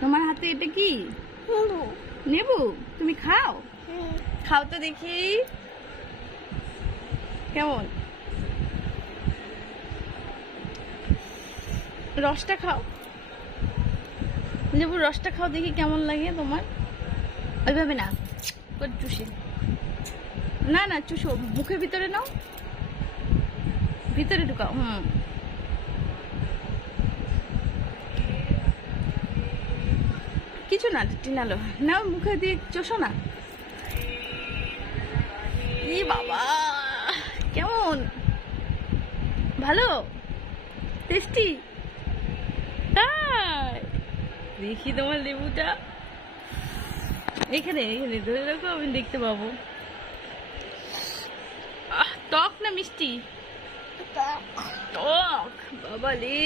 তোমার হাতে এটা কি? নেবু। তুমি খাও? খাও তো দেখি কেমন। রসটা খাও, লেবুর রসটা খাও দেখি কেমন লাগে তোমার। ওইভাবে না, চুষে না না, চুষো, মুখের ভিতরে নাও, ভিতরে ঢুকাও। কিছু না, টিনালো নাও, মুখে দিয়ে চষো না। ই বাবা, কেমন, ভালো, টেস্টি? তাই দেখি তোমার লেবুটা, এখানে এখানে ধরে রাখো, আমি দেখতে পাবো। টক না মিষ্টি? টক, বাবা রে।